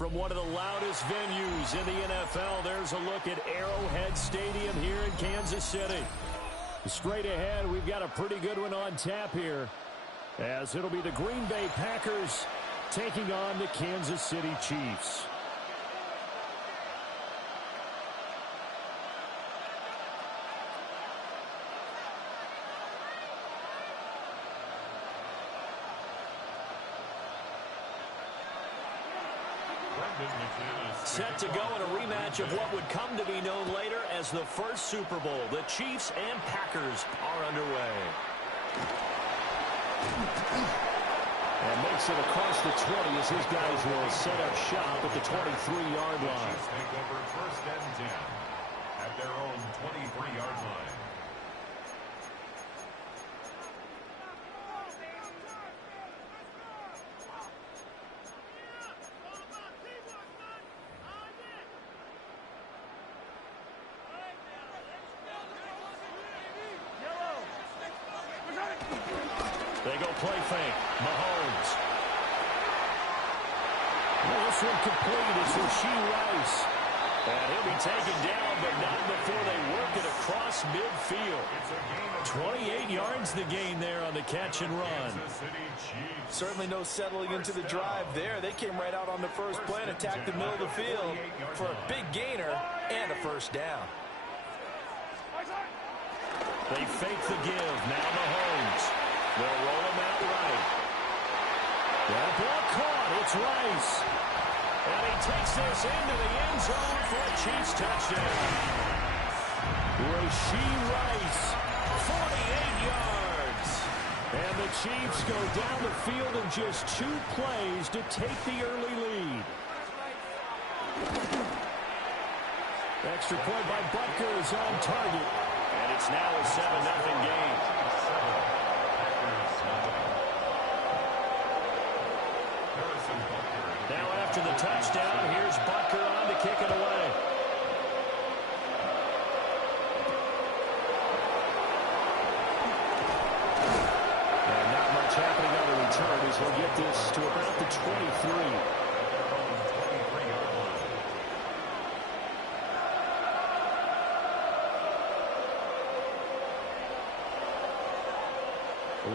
From one of the loudest venues in the NFL, there's a look at Arrowhead Stadium here in Kansas City. Straight ahead, we've got a pretty good one on tap here, as it'll be the Green Bay Packers taking on the Kansas City Chiefs. Set to go in a rematch of what would come to be known later as the first Super Bowl. The Chiefs and Packers are underway. And makes it across the 20 as his guys will set up shop at the 23-yard line. Chiefs take over first and 10 at their own 23-yard line. They go play fake. Mahomes. Well, this one complete. It's Rasheed Rice. And he'll be taken down, but not before they work it across midfield. 28 yards the gain there on the catch and run. Certainly no settling into the drive there. They came right out on the first play and attacked the middle of the field for a big gainer and a first down. They fake the give. Now Mahomes. They'll roll him out right. That ball caught. It's Rice. And he takes this into the end zone for a Chiefs touchdown. Rasheed Rice, 48 yards. And the Chiefs go down the field in just 2 plays to take the early lead. Extra point by Butker is on target. And it's now a 7-0 game. Now after the touchdown, here's Butker on to kick it away. And not much happening on the return as we'll get this to about the 23.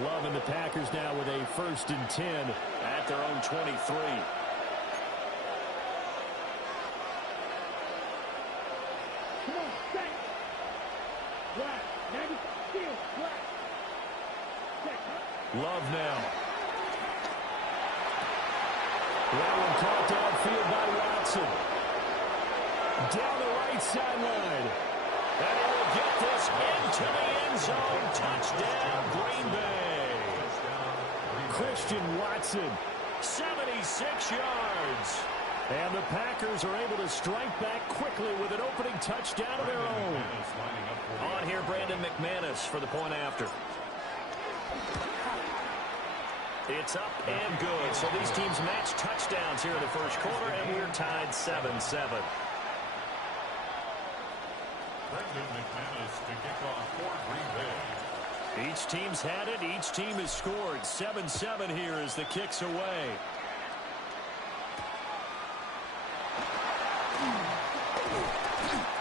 Love and the Packers now with a 1st and 10 at their own 23. Love now. That one caught downfield by Watson. Down the right sideline. And he will get this into the end zone. Touchdown, Green Bay. Christian Watson, 76 yards. And the Packers are able to strike back quickly with an opening touchdown of their own. On here, Brandon McManus for the point after. It's up and good. So these teams match touchdowns here in the first quarter, and we're tied 7-7. Brandon McManus to kick off for Green Bay. Each team's had it. Each team has scored. 7-7 here as the kick's away.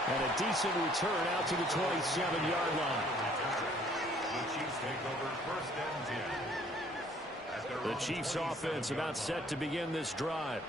And a decent return out to the 27-yard line. The Chiefs take over first and 10. The Chiefs offense about set to begin this drive.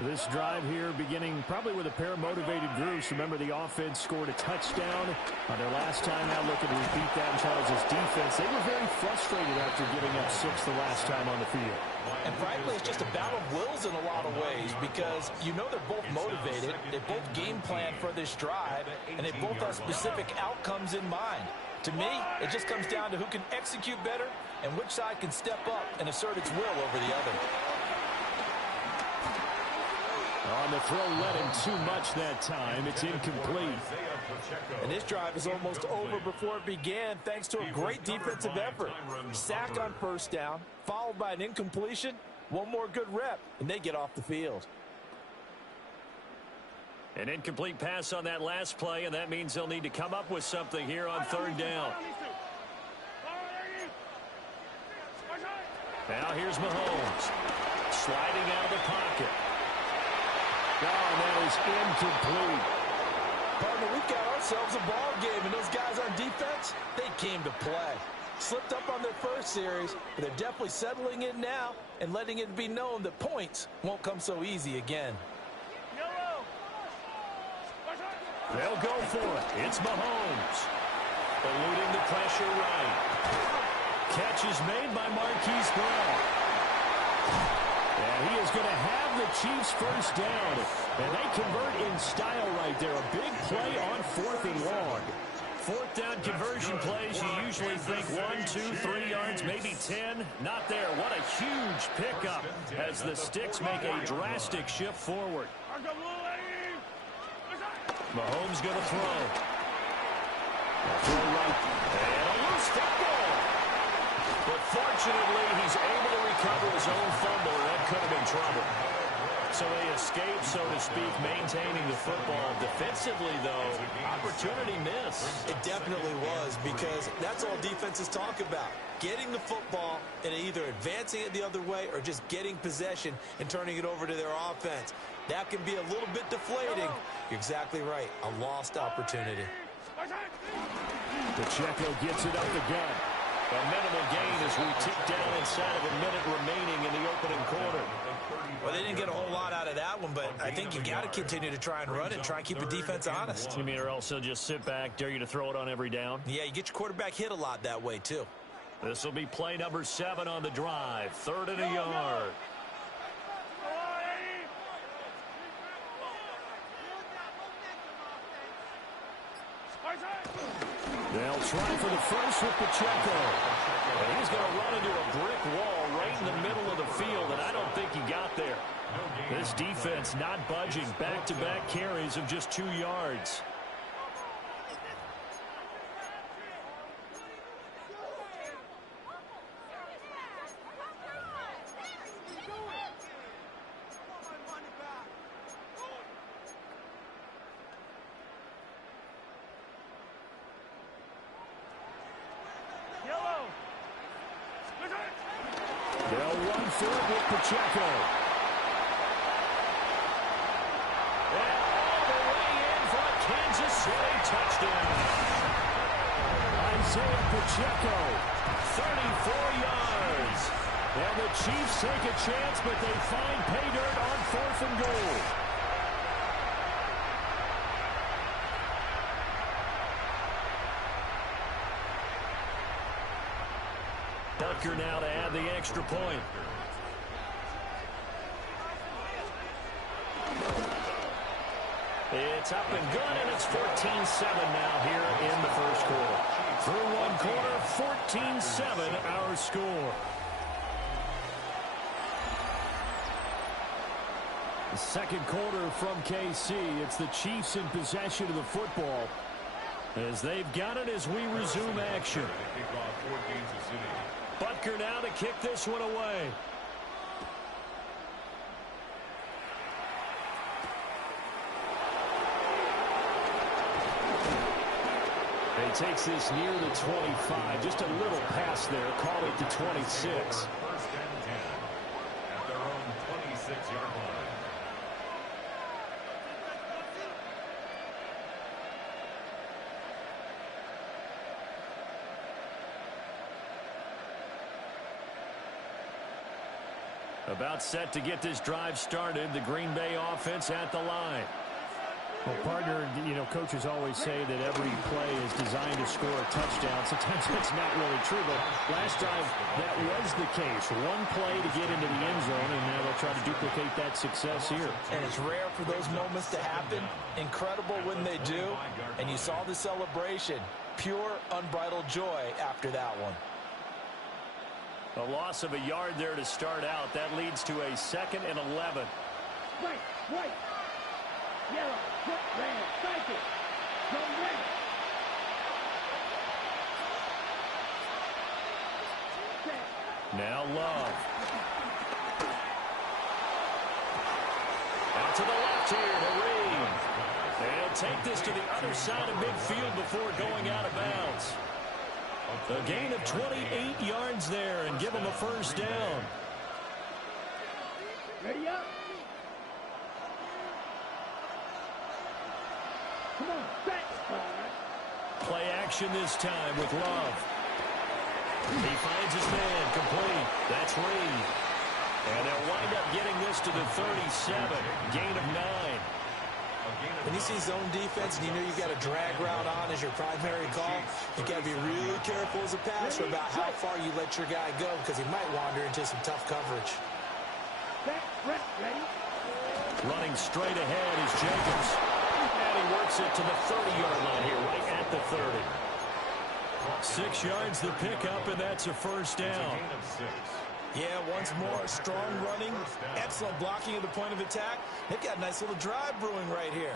This drive here beginning probably with a pair of motivated groups. Remember, the offense scored a touchdown on their last time out. Looking to repeat that in Charles' defense. They were very frustrated after giving up 6 the last time on the field. And frankly, it's just a battle of wills in a lot of ways because you know they're both motivated. They both game plan for this drive, and they both have specific outcomes in mind. To me, it just comes down to who can execute better and which side can step up and assert its will over the other. On the throw, led him too much that time. It's incomplete. And this drive is almost over before it began thanks to a great defensive effort. Sack on first down, followed by an incompletion. One more good rep, and they get off the field. An incomplete pass on that last play, and that means they'll need to come up with something here on 3rd down. Now here's Mahomes. Sliding out of the pocket. and that is incomplete. Partner, we've got ourselves a ball game, and those guys on defense, they came to play. Slipped up on their first series, but they're definitely settling in now and letting it be known that points won't come so easy again. They'll go for it. It's Mahomes. Eluding the pressure right. Catch is made by Marquise Brown. And he is going to have the Chiefs first down. And they convert in style right there. A big play on 4th and long. 4th down conversion plays, you usually think 1, 2, 3 yards, maybe 10. Not there. What a huge pickup as the Sticks make a drastic shift forward. Mahomes going to throw. Throw right. And a loose football. But fortunately, he's able to recover his own fumble, and that could have been trouble. So they escape, so to speak, maintaining the football. Defensively, though, opportunity miss. It definitely was, because that's all defenses talk about. Getting the football and either advancing it the other way or just getting possession and turning it over to their offense. That can be a little bit deflating. You're exactly right. A lost opportunity. Pacheco gets it up the gut. A minimal gain as we tick down inside of a minute remaining in the opening quarter. Well, they didn't get a whole lot out of that one, but I think you got to continue to try and run and try and keep the defense honest. You mean or else they'll just sit back, dare you to throw it on every down? Yeah, you get your quarterback hit a lot that way, too. This will be play number 7 on the drive. 3rd and a yard. They'll try for the first with Pacheco. And he's going to run into a brick wall right in the middle of the field, and I don't think he got there. This defense not budging. Back-to-back carries of just 2 yards. They'll run for it with Pacheco. And all the way in for a Kansas City touchdown. Isaiah Pacheco, 34 yards. And the Chiefs take a chance, but they find pay dirt on 4th and goal. Butker now to add the extra point. It's up and good, and it's 14-7 now here in the first quarter. Through one quarter, 14-7 our score. The second quarter from KC. It's the Chiefs in possession of the football as they've got it as we resume action. Butker now to kick this one away. He takes this near the 25. Just a little pass there. Call it the 26. First and 10 at their own 26-yard line. About set to get this drive started. The Green Bay offense at the line. Well, partner, you know, coaches always say that every play is designed to score a touchdown. Sometimes that's not really true, but last time that was the case. One play to get into the end zone, and now they'll try to duplicate that success here. And it's rare for those moments to happen. Incredible when they do. And you saw the celebration. Pure, unbridled joy after that one. A loss of a yard there to start out. That leads to a 2nd and 11. Right. Yellow, red, strike it. Go red. Now Love. Out to the left here to Reed. They'll take this to the other side of midfield before going out of bounds. A gain of 28 yards there and give them a first down. Ready up. Come on, set. Play action this time with Love. He finds his man, complete. That's Reed. And they'll wind up getting this to the 37, gain of 9. When you see zone defense and you know you've got a drag route on as your primary call, you got to be really careful as a passer about how far you let your guy go because he might wander into some tough coverage. Ready? Running straight ahead is Jacobs. And he works it to the 30-yard line here, right at the 30. 6 yards the pickup, and that's a first down. Yeah, once more, strong running, excellent blocking at the point of attack. They've got a nice little drive brewing right here.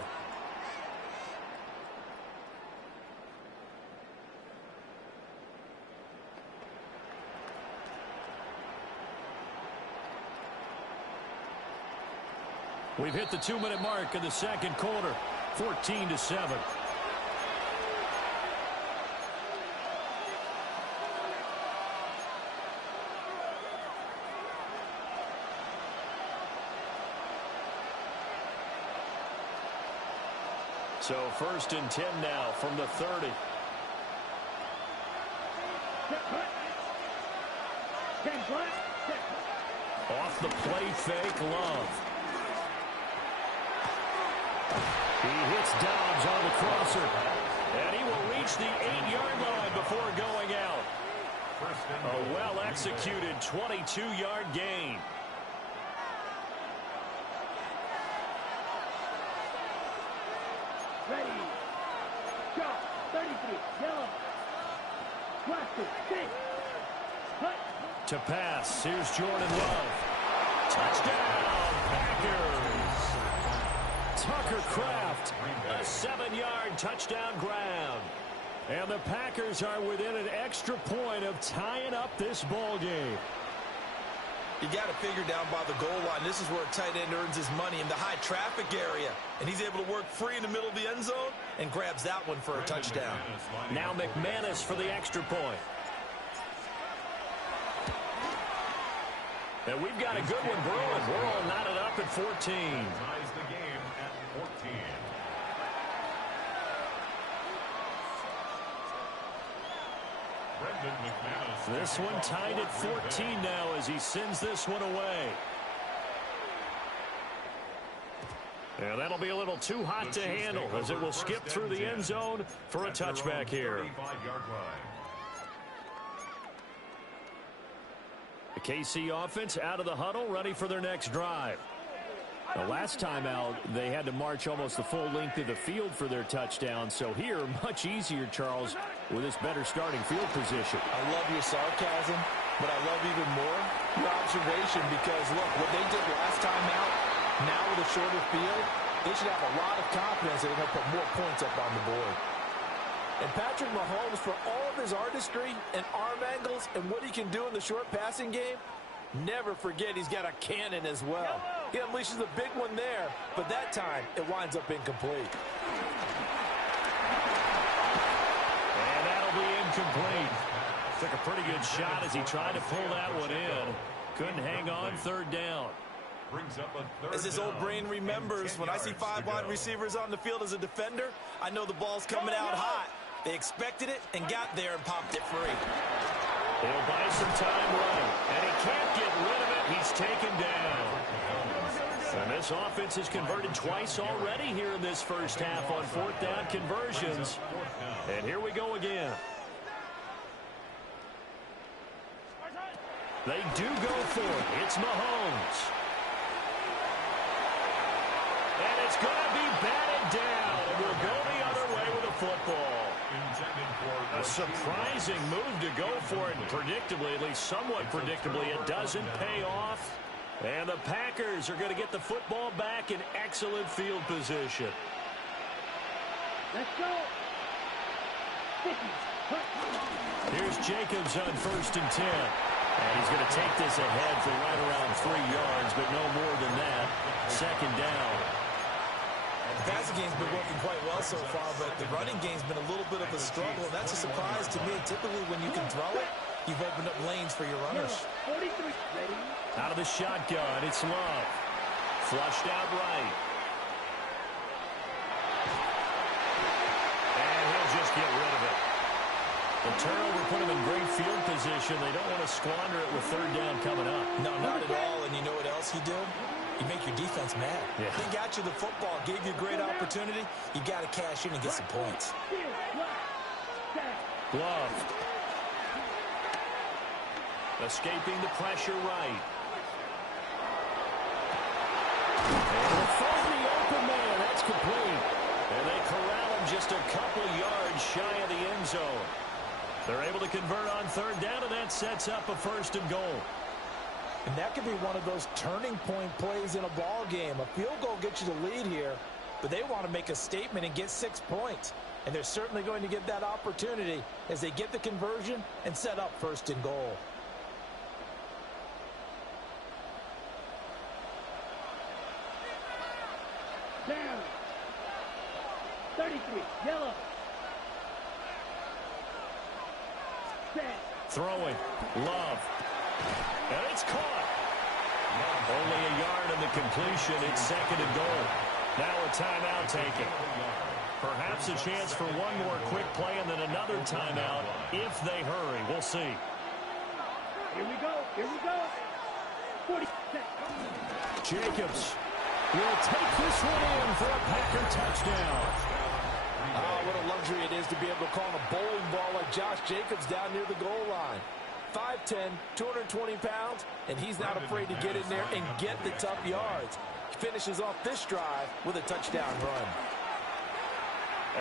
We've hit the 2-minute mark in the second quarter, 14-7. So 1st and 10 now from the 30. Off the play fake, Love. He hits Dobbs on the crosser. And he will reach the 8-yard line before going out. A well-executed 22-yard gain. Ready. Go. 33. Yellow. Plastic. 6. Hut. To pass. Here's Jordan Love. Touchdown, Packers. Tucker Kraft. A 7-yard touchdown grab. And the Packers are within an extra point of tying up this ball game. You got to figure down by the goal line. This is where a tight end earns his money in the high traffic area. And he's able to work free in the middle of the end zone and grabs that one for a touchdown. Now McManus for the extra point. And we've got a good one brewing. We're all knotted up at 14. Ties the game at 14. This one tied at 14 now as he sends this one away. And that'll be a little too hot to handle as it will skip through the end zone for a touchback here. The KC offense out of the huddle, ready for their next drive. The last time out, they had to march almost the full length of the field for their touchdown. So here, much easier, Charles, with this better starting field position. I love your sarcasm, but I love even more your observation because, look, what they did last time out, now with a shorter field, they should have a lot of confidence that they're going to put more points up on the board. And Patrick Mahomes, for all of his artistry and arm angles and what he can do in the short passing game, never forget he's got a cannon as well. He unleashes a big one there, but that time it winds up incomplete. And that'll be incomplete. Took a pretty good shot as he tried to pull that one in. Couldn't hang on, 3rd down. As this old brain remembers, when I see 5 wide receivers on the field as a defender, I know the ball's coming out hot. They expected it and got there and popped it free. He'll buy some time running, and he can't get rid of it. He's taken down. And this offense has converted twice already here in this first half on 4th down conversions. And here we go again. They do go for it. It's Mahomes. And it's going to be batted down. And we'll go the other way with a football. A surprising move to go for it. Predictably, at least somewhat predictably, it doesn't pay off. And the Packers are going to get the football back in excellent field position. Let's go. Here's Jacobs on 1st and 10. And he's going to take this ahead for right around 3 yards, but no more than that. 2nd down. The passing game's been working quite well so far, but the running game's been a little bit of a struggle, and that's a surprise to me. Typically, when you can throw it, you've opened up lanes for your runners. 43. Ready. Out of the shotgun, it's Love. Flushed out right. The turnover put them in great field position. They don't want to squander it with third down coming up. No, not at all. And you know what else you do? You make your defense mad. Yeah. They got you the football, gave you a great opportunity. You got to cash in and get some points. Glove. Escaping the pressure right. And from the open man, that's complete. And they corral him just a couple yards shy of the end zone. They're able to convert on third down, and that sets up a 1st and goal. And that could be one of those turning point plays in a ball game. A field goal gets you the lead here, but they want to make a statement and get 6 points. And they're certainly going to get that opportunity as they get the conversion and set up 1st and goal. Down. 33. Yellow. Set. Throwing. Love. And it's caught. Only a yard in the completion. It's 2nd and goal. Now a timeout taken. Perhaps a chance for one more quick play and then another timeout if they hurry. We'll see. Here we go. Here we go. 40. Jacobs will take this one in for a Packer touchdown. Oh, what a luxury it is to be able to call a bowling ball like Josh Jacobs down near the goal line. 5'10", 220 pounds, and he's not afraid to get in there and get the tough yards. He finishes off this drive with a touchdown run.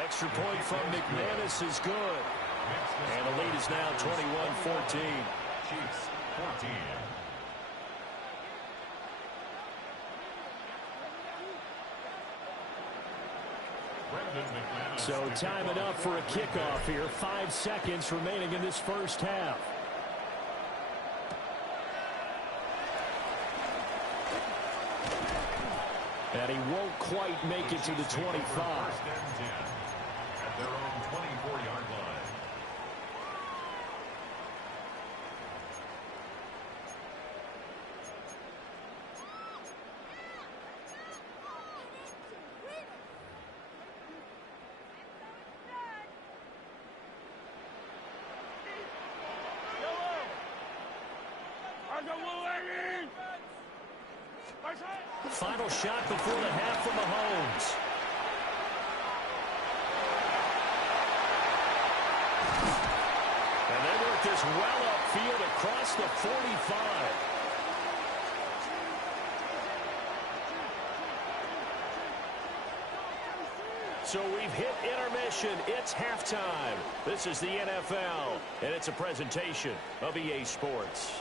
Extra point from McManus is good. And the lead is now 21-14. Chiefs 14. So time it up for a kickoff here. 5 seconds remaining in this first half. And he won't quite make it to the 25. At their own 24-yard line. Final shot before the half from Mahomes. And they work this well upfield across the 45. So we've hit intermission. It's halftime. This is the NFL, and it's a presentation of EA Sports.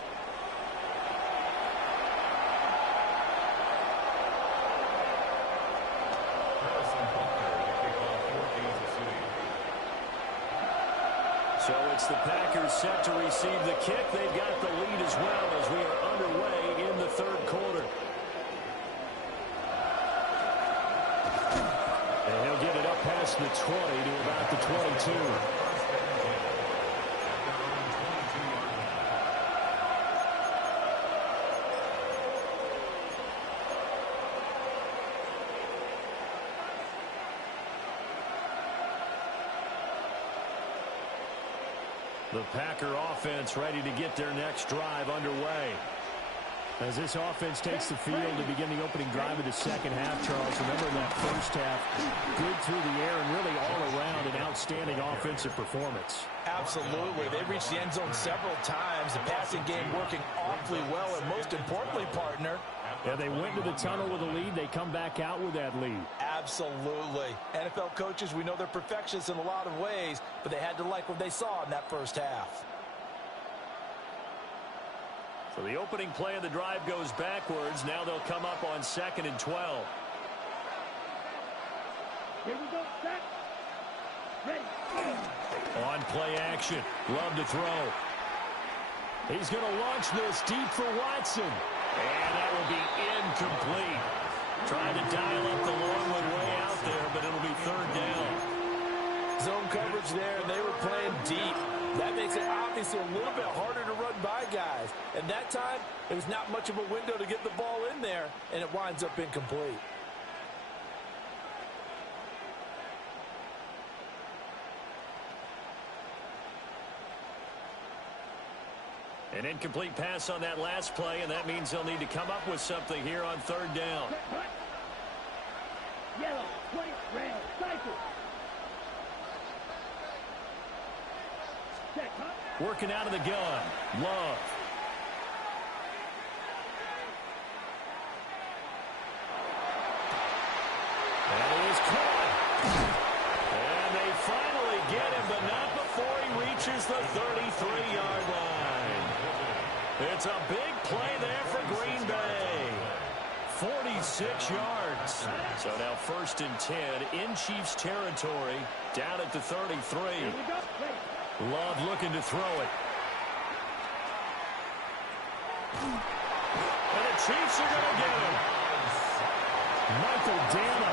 So it's the Packers set to receive the kick. They've got the lead as well as we are underway in the third quarter. And he'll get it up past the 20 to about the 22. The Packer offense ready to get their next drive underway. As this offense takes the field to begin the opening drive of the second half, Charles, remember in that first half, good through the air and really all around an outstanding offensive performance. Absolutely. They reached the end zone several times. The passing game working awfully well, and most importantly, partner, yeah, they went to the tunnel with a lead. They come back out with that lead. Absolutely. NFL coaches, we know they're perfectionists in a lot of ways, but they had to like what they saw in that first half. So the opening play of the drive goes backwards. Now they'll come up on 2nd and 12. Here we go. Set. Ready. On play action. Love to throw. He's going to launch this deep for Watson. And that will be incomplete. Trying to dial up the long one way out there, but it'll be third down. Zone coverage there, and they were playing deep. That makes it obviously a little bit harder to run by guys. And that time, it was not much of a window to get the ball in there, and it winds up incomplete. An incomplete pass on that last play, and that means they'll need to come up with something here on third down. Yellow, white, red, cycle. Check, huh? Working out of the gun. Love. And he is caught. And they finally get him, but not before he reaches the 33-yard line. It's a big play there for Green Bay. 46 yards. So now 1st and 10 in Chiefs territory, down at the 33. Love looking to throw it. And the Chiefs are going to get him. Michael Dana.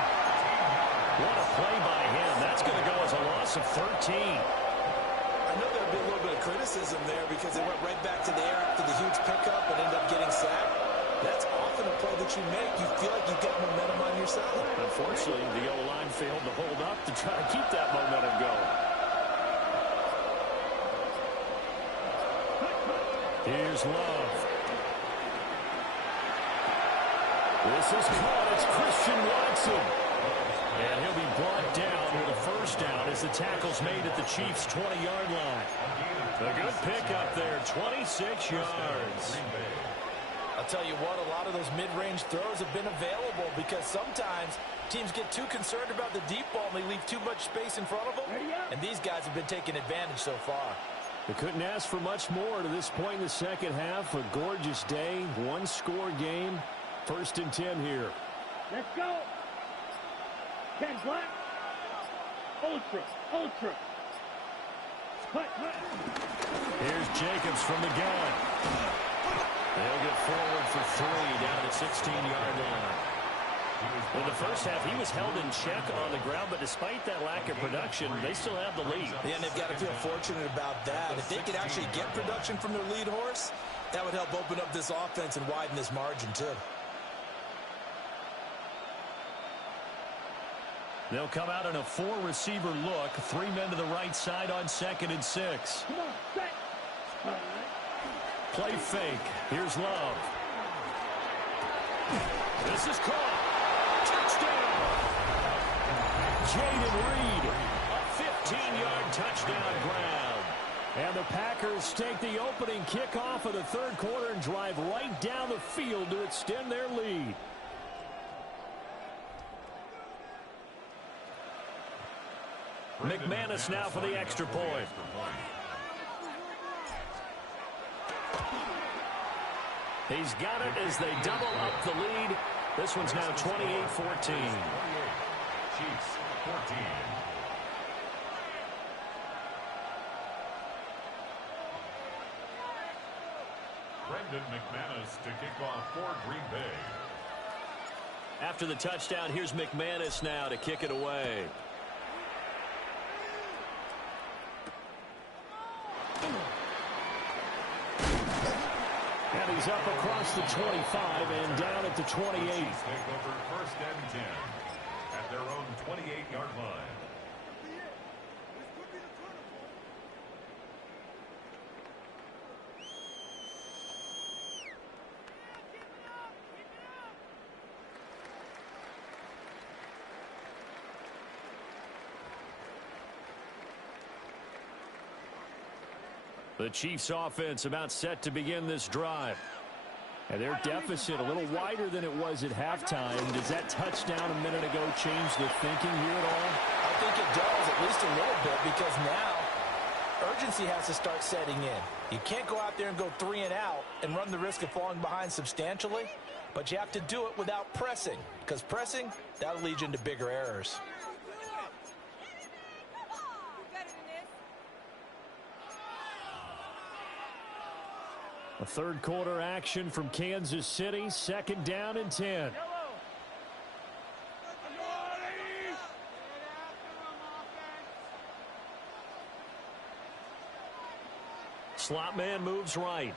What a play by him. That's going to go as a loss of 13. I know there'll be a little bit of criticism there because they went right back to the air after the huge pickup and ended up getting sacked. That's often a play that you make. You feel like you've got momentum on your side. Unfortunately, the O-line failed to hold up to try to keep that momentum going. Here's Love. This is caught. It's Christian Watson. And he'll be brought down with a first down as the tackle's made at the Chiefs' 20-yard line. A good pickup there, 26 yards. I'll tell you what, a lot of those mid-range throws have been available because sometimes teams get too concerned about the deep ball and they leave too much space in front of them. And these guys have been taking advantage so far. They couldn't ask for much more to this point in the second half. A gorgeous day, one-score game. 1st and 10 here. Let's go. 10 black. Ultra. Cut. Here's Jacobs from the gun. They'll get forward for 3 down at the 16-yard line. In the first half, he was held in check on the ground, but despite that lack of production, they still have the lead. Yeah, and they've got to feel fortunate about that. If they could actually get production from their lead horse, that would help open up this offense and widen this margin, too. They'll come out in a 4-receiver look. 3 men to the right side on 2nd and 6. Come on, set. Play fake. Here's Love. This is caught. Touchdown. Jaden Reed. A 15-yard touchdown grab. And the Packers take the opening kickoff of the third quarter and drive right down the field to extend their lead. McManus now for the extra point. He's got it as they double up the lead. This one's now 28-14. Chiefs 14. Brendan McManus to kick off for Green Bay. After the touchdown, here's McManus now to kick it away. And he's up across the 25 and down at the 28. Take over 1st and 10 at their own 28-yard line. The Chiefs offense about set to begin this drive. And their deficit a little wider than it was at halftime. Does that touchdown a minute ago change the thinking here at all? I think it does, at least a little bit, because now urgency has to start setting in. You can't go out there and go 3 and out and run the risk of falling behind substantially, but you have to do it without pressing, because pressing, that'll lead you into bigger errors. A third quarter action from Kansas City. 2nd down and 10. Slot man moves right.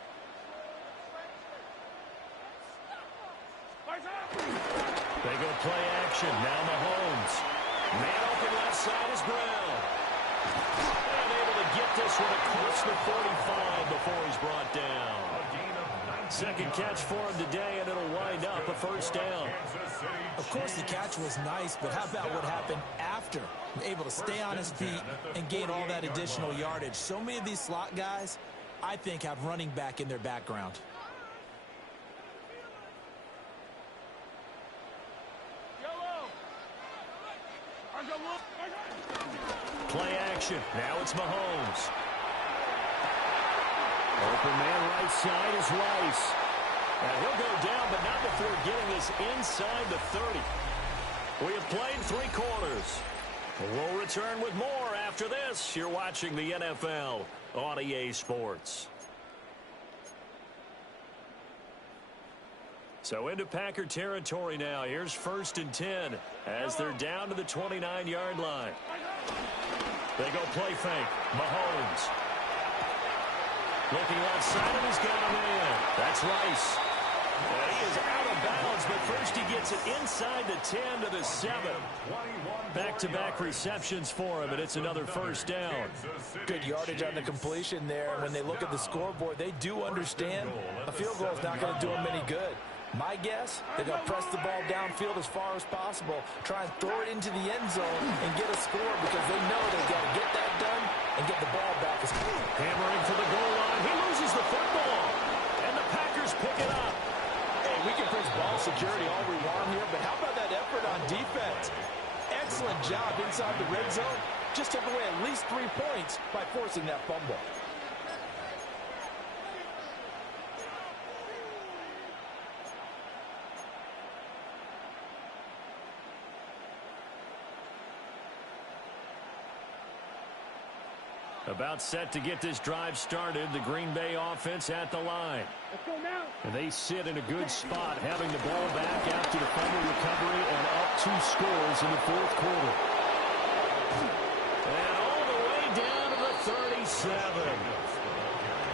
They go play action. Now Mahomes. Man open left side is Brown. And able to get this one across the 45 before he's brought down. Second catch for him today, and it'll wind up a first down. Of course, the catch was nice, but how about what happened after? Able to stay on his feet and gain all that additional yardage. So many of these slot guys, I think, have running back in their background. Play action. Now it's Mahomes. Open man right side is Rice. Now he'll go down, but not before getting this inside the 30. We have played 3 quarters. We'll return with more after this. You're watching the NFL on EA Sports. So into Packer territory now. Here's 1st and 10 as they're down to the 29-yard line. They go play fake. Mahomes. Looking left side, and he's got a man. That's Rice. And he is out of bounds, but first he gets it inside the 10 to the 7. Back-to-back receptions for him, and it's another first down. Good yardage on the completion there. When they look at the scoreboard, they do understand a field goal is not going to do them any good. My guess, they're going to press the ball downfield as far as possible, try and throw it into the end zone and get a score because they know they've got to get that done and get the ball back. Hammering to the goal line. He loses the football, and the Packers pick it up. Hey, we can praise ball security all we want here, but how about that effort on defense? Excellent job inside the red zone. Just took away at least 3 points by forcing that fumble. About set to get this drive started. The Green Bay offense at the line. Let's go now. And they sit in a good spot, having the ball back after the fumble recovery and up 2 scores in the 4th quarter. And all the way down to the 37.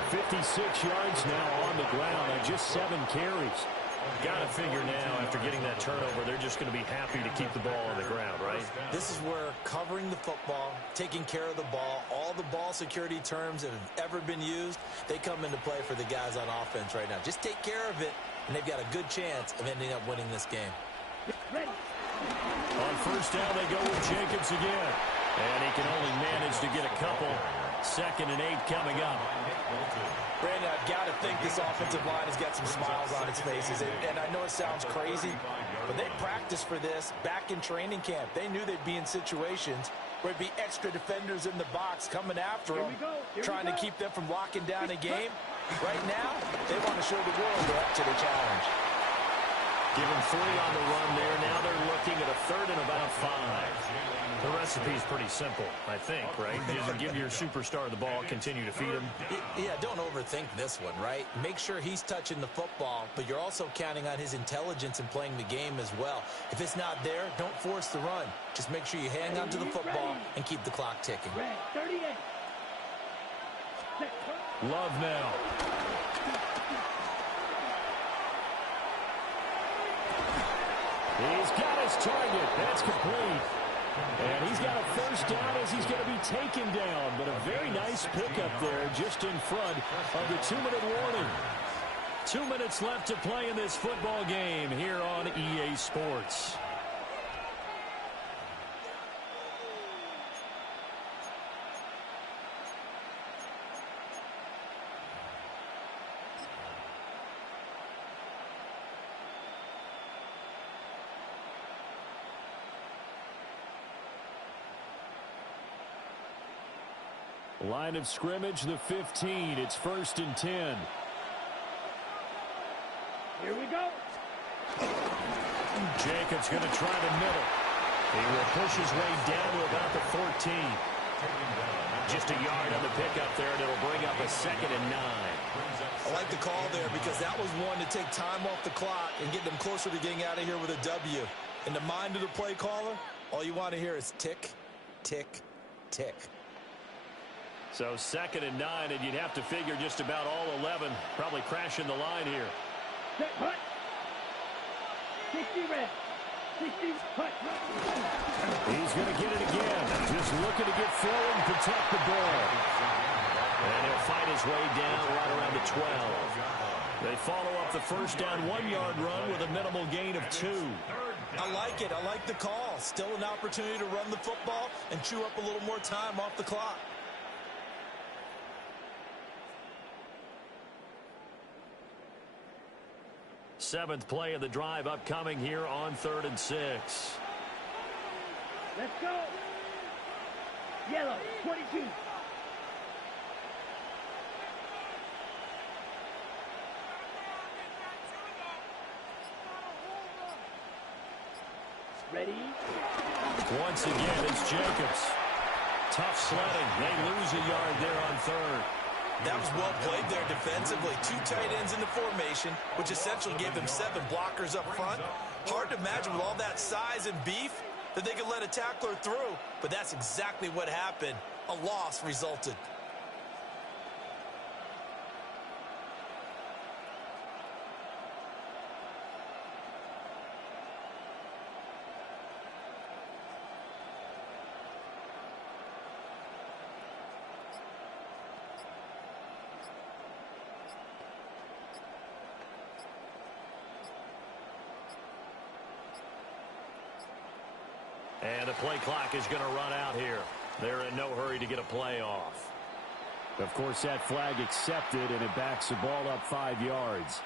56 yards now on the ground on just 7 carries. Got to figure now, after getting that turnover, they're just going to be happy to keep the ball on the ground, right? This is where covering the football, taking care of the ball, all the ball security terms that have ever been used, they come into play for the guys on offense right now. Just take care of it, and they've got a good chance of ending up winning this game. On first down, they go with Jacobs again. And he can only manage to get a couple. 2nd and 8 coming up. Brandon, I've got to think this offensive line has got some smiles on its faces. And I know it sounds crazy, but they practiced for this back in training camp. They knew they'd be in situations where it'd be extra defenders in the box coming after them, trying to keep them from locking down a game. Right now, they want to show the world they're up to the challenge. Give them 3 on the run there. Now they're looking at a 3rd and about 5. The recipe is pretty simple, I think, right? Just give your superstar the ball, continue to feed him. Yeah, don't overthink this one, right? Make sure he's touching the football, but you're also counting on his intelligence in playing the game as well. If it's not there, don't force the run. Just make sure you hang on to the football and keep the clock ticking. 38. Love now. He's got his target. That's complete. And he's got a first down as he's going to be taken down. But a very nice pickup there just in front of the 2-minute warning. 2 minutes left to play in this football game here on EA Sports. Line of scrimmage, the 15. It's 1st and 10. Here we go. Jacobs going to try the middle. He will push his way down to about the 14. Just a yard on the pickup there, and it'll bring up a 2nd and 9. I like the call there because that was one to take time off the clock and get them closer to getting out of here with a W. In the mind of the play caller, all you want to hear is tick, tick, tick. So 2nd and 9, and you'd have to figure just about all 11 probably crashing the line here. Set, hut. 60 red. 60, cut. He's going to get it again. Just looking to get forward and protect the ball. And he'll fight his way down right around the 12. They follow up the first down 1-yard run with a minimal gain of 2. I like it. I like the call. Still an opportunity to run the football and chew up a little more time off the clock. Seventh play of the drive upcoming here on 3rd and 6. Let's go. Yellow, 22. Ready? Once again, it's Jacobs. Tough sledding. They lose a yard there on 3rd. That was well played there defensively. 2 tight ends in the formation, which essentially gave them 7 blockers up front. Hard to imagine with all that size and beef that they could let a tackler through, but that's exactly what happened. A loss resulted. And the play clock is going to run out here. They're in no hurry to get a play off. Of course, that flag accepted, and it backs the ball up 5 yards.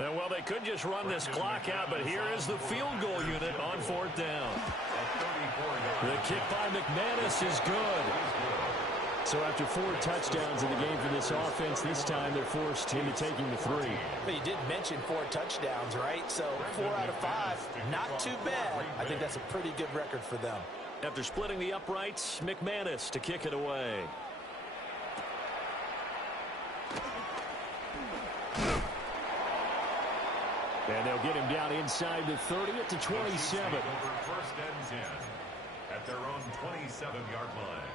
And, well, they could just run this clock out, but here is the field goal unit on 4th down. The kick by McManus is good. So after 4 touchdowns in the game for this offense, this time they're forced into taking the 3. But you did mention 4 touchdowns, right? So 4 out of 5, not too bad. I think that's a pretty good record for them. After splitting the uprights, McManus to kick it away. And they'll get him down inside the 30 at the 27. First and 10 at their own 27-yard line.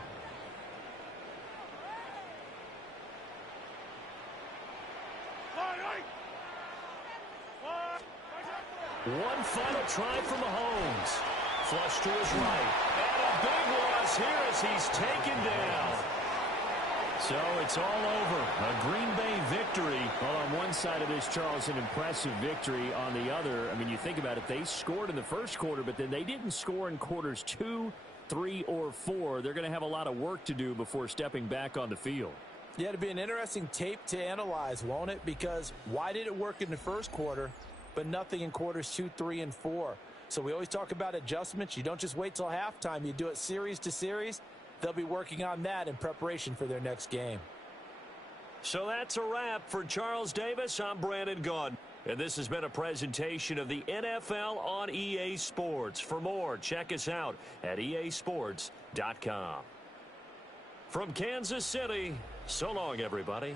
One final try for Mahomes. Flush to his right. And a big loss here as he's taken down. So it's all over. A Green Bay victory. Well, on one side of this, Charles, an impressive victory. On the other, I mean, you think about it, they scored in the first quarter, but then they didn't score in quarters 2, 3, or 4. They're going to have a lot of work to do before stepping back on the field. Yeah, it'll be an interesting tape to analyze, won't it? Because why did it work in the first quarter, but nothing in quarters 2, 3, and 4? So we always talk about adjustments. You don't just wait till halftime. You do it series to series. They'll be working on that in preparation for their next game. So that's a wrap for Charles Davis. I'm Brandon Gaudin. And this has been a presentation of the NFL on EA Sports. For more, check us out at easports.com. From Kansas City, so long, everybody.